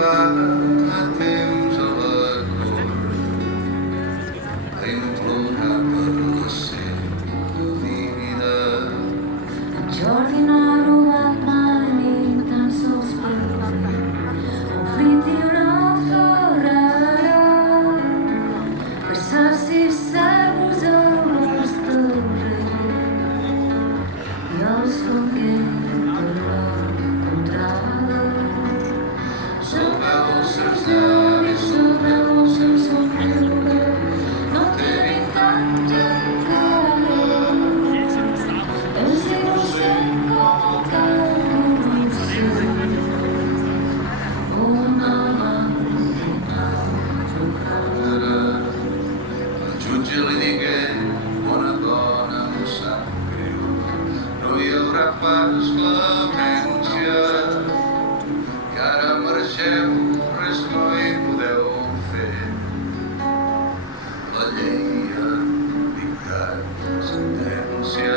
arribada a temps a la cort a implorar per la seva vida. Jordi no ha robat mai ni tan sols per un frit i una florera, per saci cèrvols al nostre rei i els fonguer per la contrada. Sobre els seus llavis, sobre el seu somriure, No té 20 anys encara, és innocent com el carbonífer. Una màquina trucada. el jutge li digué: bona dona, em sap greu, no hi haurà pas clemència, que ara marxeu, res no hi podeu fer. La llei ha dictat sentència,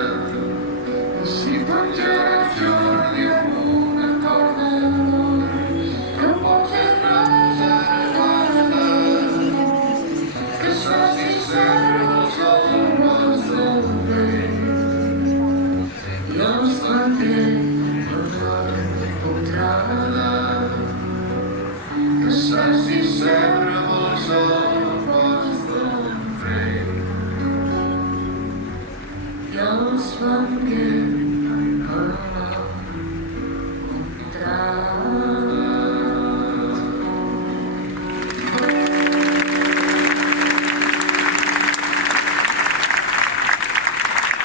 i si penjarà Jordi amb una corda d'or, Que pot ser reservada, que saci cèrvols al nostre rei. i els manté per la contrada. Que saci cèrvols al vostre rei. I els manté